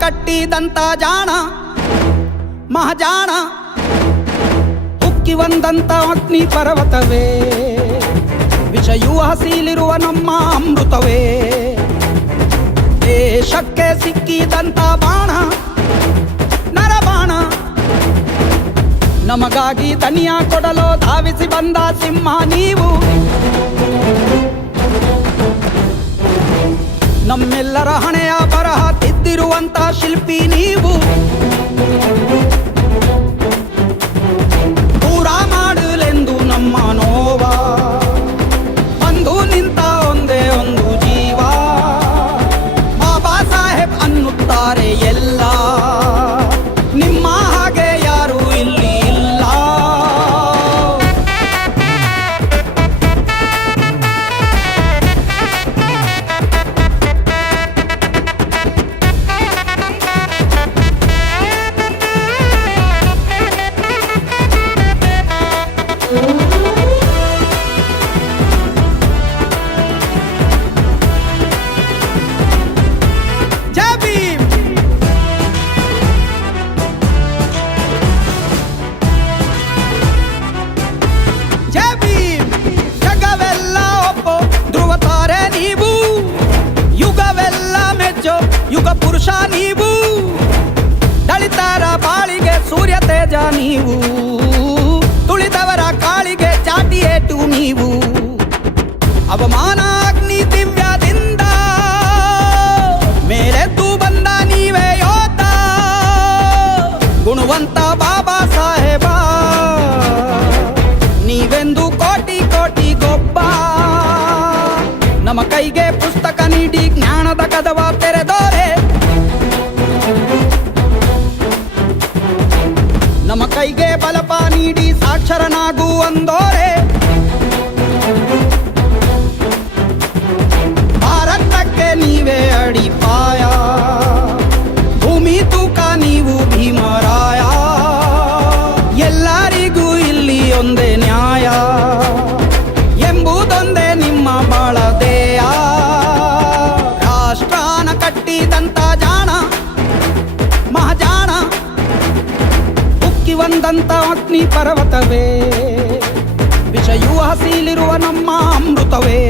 ಕಟ್ಟಿದಂತ ಜಾಣ, ಮಹಾಜಾಣ ಉಕ್ಕಿ ಬಂದಂತ ಅಗ್ನಿ ಪರ್ವತವೇ. ವಿಷಯೂ ಹಸಿಲಿರುವ ನಮ್ಮ ಅಮೃತವೇ. ದೇಶಕ್ಕೆ ಸಿಕ್ಕಿದಂತ ಬಾಣ, ನರಬಾಣ. ನಮಗಾಗಿ ತನಿಯ ಕೊಡಲು ಧಾವಿಸಿ ಬಂದ ಸಿಂಹ ನೀವು. ನಮ್ಮೆಲ್ಲರ ಹಣೆಯ ಬರಹ తిరువంతా శిల్పి నీవు. ಸೂರ್ಯ ತೇಜ ನೀವು. ತುಳಿದವರ ಕಾಳಿಗೆ ಚಾಟಿಯೇಟು ನೀವು. ಅವಮಾನ ಅಗ್ನಿ ದಿವ್ಯದಿಂದ ಮೇಲೆದ್ದು ಬಂದ ನೀವೇ ಯೋಧ. ಗುಣವಂತ ಬಾಬಾ ಸಾಹೇಬ. ನೀವೆಂದು ಕೋಟಿ ಕೋಟಿ ಗೊಬ್ಬ. ನಮ್ಮ ಕೈಗೆ ಪುಸ್ತಕ ನೀಡಿ ಜ್ಞಾನದ ಕದವ ತೆರೆದೋರೆ. ಕೈಗೆ ಬಲಪ ನೀಡಿ ಸಾಕ್ಷರನಾಗು ಅಂದೋರೆ. ಬಂದಂತ ಅಗ್ನಿ ಪರ್ವತವೇ ವಿಷಯೂ ಹಸಿಲಿರುವ ನಮ್ಮ ಅಮೃತವೇ.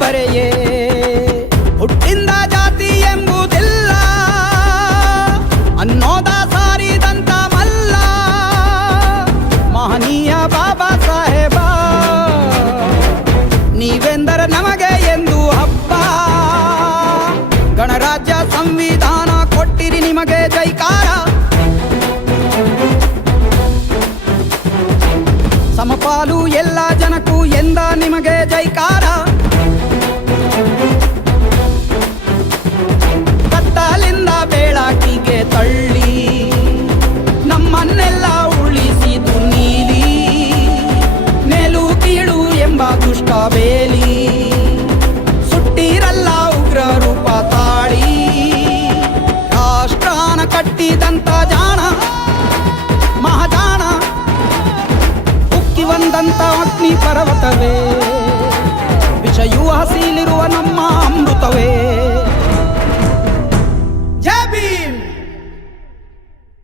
ಬರೆಯೇ? ಹುಟ್ಟಿಂದ ಜಾತಿ ಎಂಬುದಿಲ್ಲ, ಅನ್ನೋದ ಸಾರಿದಂತ ಮಲ್ಲ. ಮಹನೀಯ ಬಾಬಾ ಸಾಹೇಬ, ನೀವೆಂದರೆ ನಮಗೆ ಎಂದು ಹಬ್ಬ. ಗಣರಾಜ್ಯ ಸಂವಿಧಾನ ಕೊಟ್ಟಿರಿ ನಿಮಗೆ ಜೈಕಾರ. ಸಮಪಾಲು ಎಲ್ಲ ಜನಕ್ಕೂ ಎಂದ ನಿಮಗೆ ಜೈಕಾರ. ಬಂದಂತ